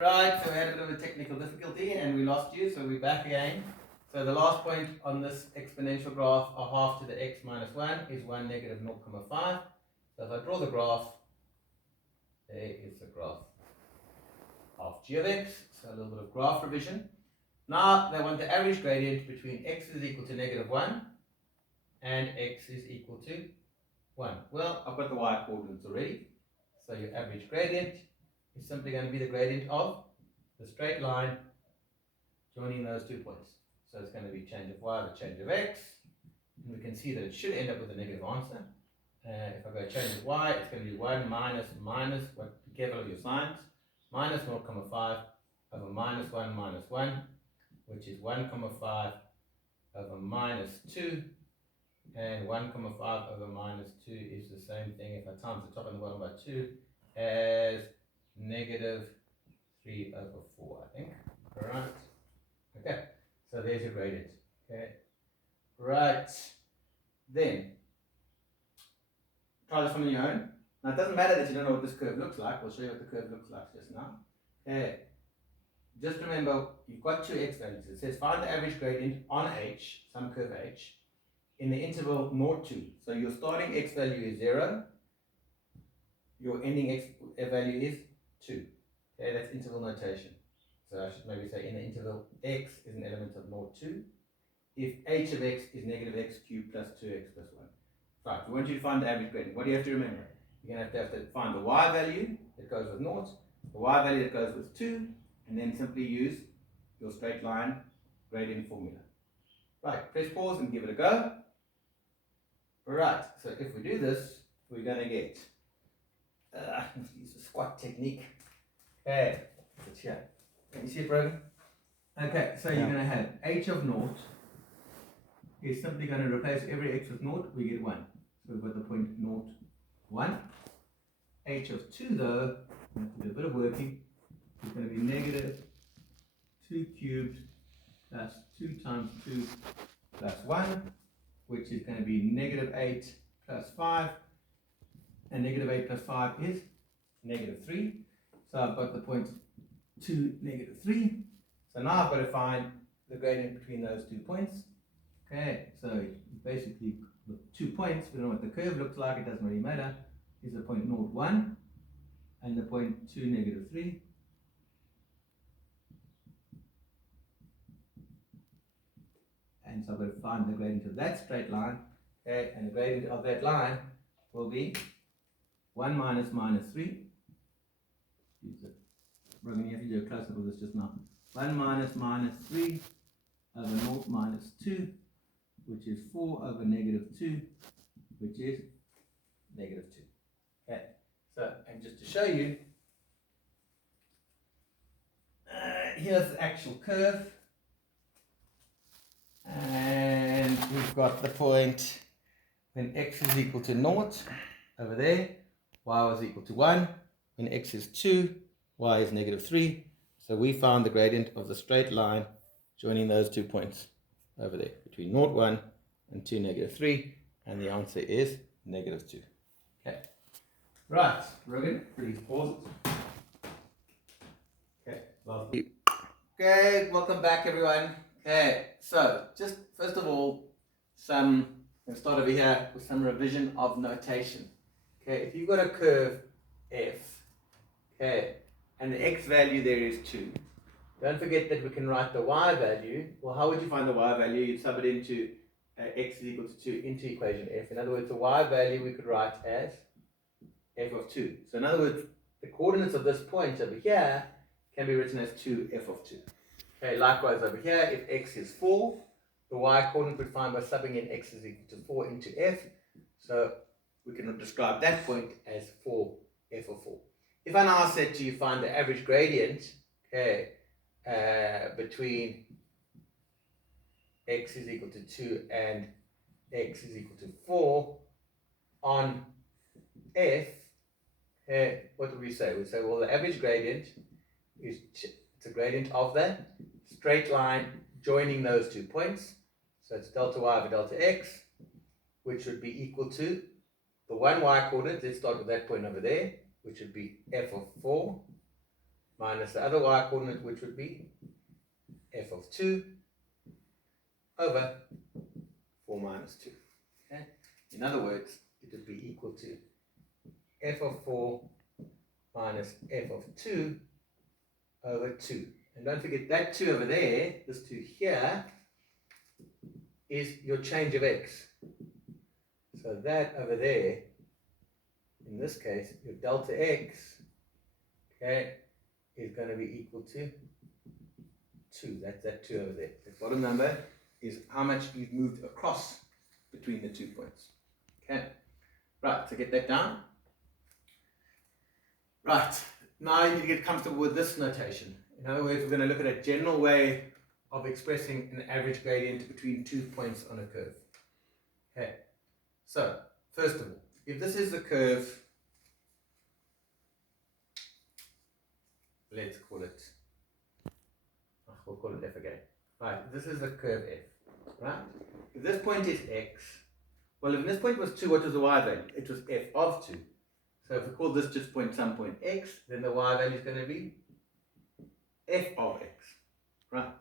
Right, so we had a bit of a technical difficulty and we lost you, so we're back again. So the last point on this exponential graph, a half to the x minus 1 is 1 negative 0,5. So if I draw the graph, there is the graph of g of x, so a little bit of graph revision. Now they want the average gradient between x is equal to negative 1 and x is equal to 1. Well, I've got the y coordinates already, so your average gradient is simply going to be the gradient of the straight line joining those 2 points. So it's going to be change of y, the change of x, and we can see that it should end up with a negative answer. If I go change of y, it's going to be 1 minus, be careful of your signs, minus 0,5 over minus 1 minus 1, which is 1,5 over minus 2, and 1,5 over minus 2 is the same thing if I times the top and the bottom by 2 as negative 3 over 4, I think. Alright. Okay, so there's your gradient. Okay, right. Then try this one on your own. Now it doesn't matter that you don't know what this curve looks like. We'll show you what the curve looks like just now. Okay, just remember you've got two x values. It says find the average gradient on h, some curve h, in the interval 0 to. So your starting x value is 0. Your ending x value is 2. Okay, that's interval notation. So I should maybe say in the interval x is an element of 0 to, if h of x is negative x cubed plus 2x plus 1. Right, we want you to find the average gradient. What do you have to remember? You're going to have to find the y value that goes with 0, the y value that goes with 2, and then simply use your straight line gradient formula. Right, press pause and give it a go. Right, so if we do this, we're going to get, let's use the squat technique. Okay, it's here. Can you see it, Brogan? Okay, so you're going to have h of 0 is simply going to replace every x with 0, we get 1. So we've got the point 0, 1. H of 2 though, we have to do a bit of working, is going to be negative 2 cubed plus 2 times 2 plus 1, which is going to be negative 8 plus 5, and negative 8 plus 5 is negative 3. So I've got the point 2, negative 3. So now I've got to find the gradient between those 2 points. Okay, so basically the 2 points, we don't know what the curve looks like, it doesn't really matter, is the point 0, 1 and the point 2, negative 3. And so I've got to find the gradient of that straight line. Okay, and the gradient of that line will be 1 minus minus 3. Rogan, you have to do a close-up of this just now. 1 minus minus 3 over 0 minus 2, which is 4 over negative 2, which is negative 2. Okay, so, and just to show you, here's the actual curve. And we've got the point when x is equal to 0 over there, y was equal to 1. When x is 2, y is negative 3. So we found the gradient of the straight line joining those 2 points over there between 0, 1 and 2, negative 3. And the answer is negative 2. Okay. Right, Rogan, please pause it. Okay, lovely. Okay, welcome back everyone. Okay, so just first of all, let's start over here with some revision of notation. Okay, if you've got a curve f, okay, and the x value there is 2, don't forget that we can write the y value. Well, how would you find the y value? You'd sub it into x is equal to 2 into equation f. In other words, the y value we could write as f of 2. So in other words, the coordinates of this point over here can be written as 2f of 2. Okay, likewise over here, if x is 4, the y coordinate we'd find by subbing in x is equal to 4 into f. So we can describe that point as 4f of 4. If I now said to you find the average gradient, okay, between x is equal to 2 and x is equal to 4 on f, okay, what would we say? We'd say, well, the average gradient is it's a gradient of the straight line joining those 2 points. So it's delta y over delta x, which would be equal to the 1 y coordinate. Let's start with that point over there, which would be f of 4 minus the other y coordinate, which would be f of 2 over 4 minus 2. Okay? In other words, it would be equal to f of 4 minus f of 2 over 2. And don't forget that 2 over there, this 2 here, is your change of x. So that over there, in this case, your delta x, okay, is going to be equal to 2. That's that 2 over there. The bottom number is how much you've moved across between the 2 points. Okay, right, so get that down. Right, now you need to get comfortable with this notation. In other words, we're going to look at a general way of expressing an average gradient between 2 points on a curve. Okay, so first of all, if this is the curve, let's call it, we'll call it f again. Right, this is the curve f, right? If this point is x, well, if this point was 2, what was the y value? It was f of 2. So if we call this just some point x, then the y value is going to be f of x, right?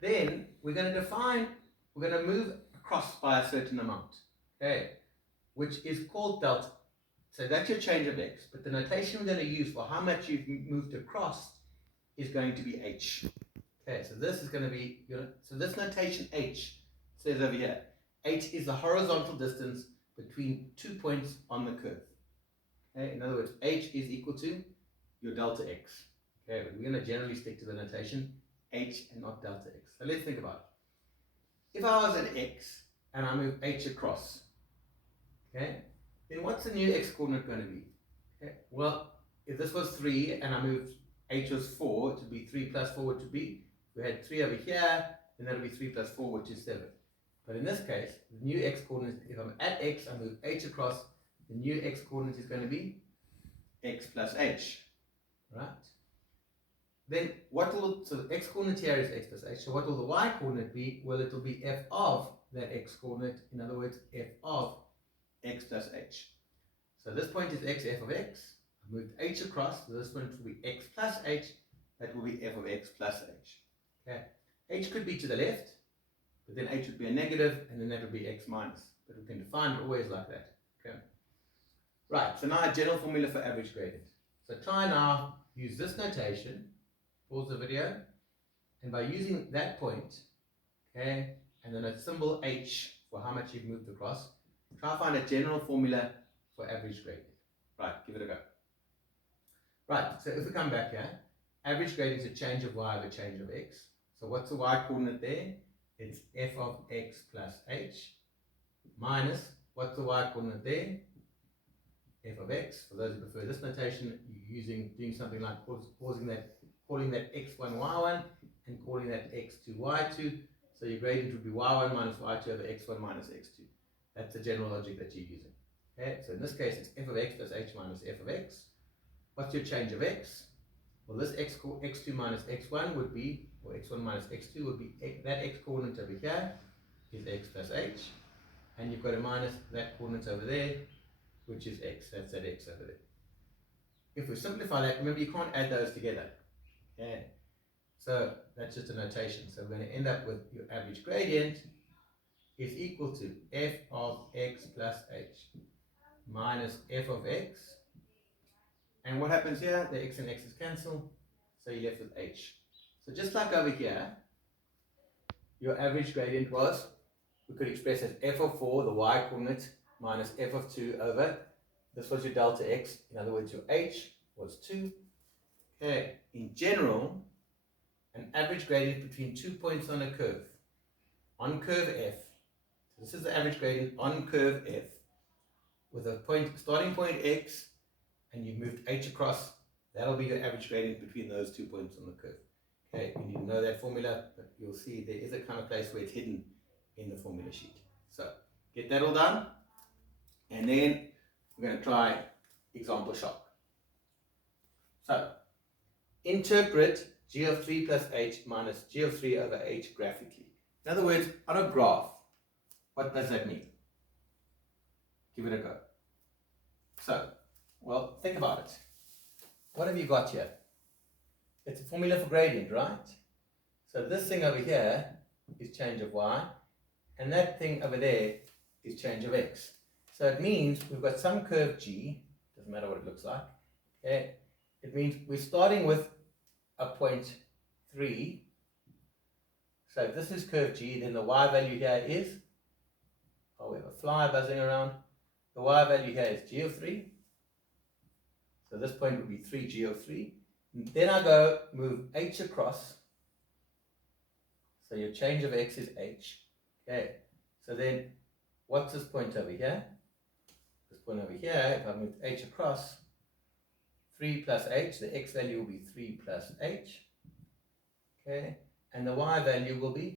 Then we're going to move across by a certain amount, okay, which is called delta. So that's your change of x, but the notation we're going to use for how much you've moved across is going to be h. Okay, so this is going to be, so this notation h says over here, h is the horizontal distance between 2 points on the curve. Okay, in other words, h is equal to your delta x. Okay, but we're going to generally stick to the notation h and not delta x. So let's think about it. If I was an x and I move h across, okay, then what's the new x coordinate going to be? Okay, well, if this was 3 and I moved h was 4, it would be 3 plus 4, which would be, we had 3 over here, and that would be 3 plus 4, which is 7. But in this case, the new x coordinate, if I'm at x, I move h across, the new x coordinate is going to be x plus h, right? Then so the x coordinate here is x plus h, so what will the y coordinate be? Well, it will be f of that x coordinate, in other words, f of x plus h. So this point is x, f of x. I moved h across, so this point will be x plus h, that will be f of x plus h. Okay, h could be to the left, but then h would be a negative, and then that would be x minus. But we can define it always like that. Okay. Right, so now a general formula for average gradient. So try now, use this notation, pause the video, and by using that point, okay, and then a symbol h for how much you've moved across, try to find a general formula for average gradient. Right, give it a go. Right, so if we come back here, average gradient is a change of y over change of x. So what's the y coordinate there? It's f of x plus h minus, what's the y coordinate there? F of x. For those who prefer this notation, you're doing something like calling that x1 y1 and calling that x2 y2. So your gradient would be y1 minus y2 over x1 minus x2. That's the general logic that you're using. Okay, so in this case, it's f of x plus h minus f of x. What's your change of x? Well, this x2 minus x1 would be, or x1 minus x2 would be, that x coordinate over here is x plus h. And you've got a minus that coordinate over there, which is x. That's that x over there. If we simplify that, remember you can't add those together. Okay, so that's just a notation. So we're going to end up with your average gradient is equal to f of x plus h minus f of x. And what happens here? The x and x's cancel, so you're left with h. So just like over here, your average gradient was, we could express as f of 4, the y coordinate, minus f of 2 over, this was your delta x, in other words your h was 2. Okay, in general, an average gradient between 2 points on a curve, on curve f, so this is the average gradient on curve f, with a starting point x, and you've moved h across, that'll be your average gradient between those 2 points on the curve. Okay, you need to know that formula, but you'll see there is a kind of place where it's hidden in the formula sheet. So, get that all done, and then we're going to try example shock. So, interpret g of 3 plus h minus g of 3 over h graphically. In other words, on a graph, what does that mean? Give it a go. So, well, think about it. What have you got here? It's a formula for gradient, right? So this thing over here is change of y, and that thing over there is change of x. So it means we've got some curve g, doesn't matter what it looks like, okay? It means we're starting with a point 3. So if this is curve g, then the y value here is, oh, we have a fly buzzing around, the y value here is g of 3. So this point would be 3g of 3. Then I go move h across. So your change of x is h. Okay. So then what's this point over here? This point over here, if I move h across, 3 plus h, the x value will be 3 plus h. Okay. And the y value will be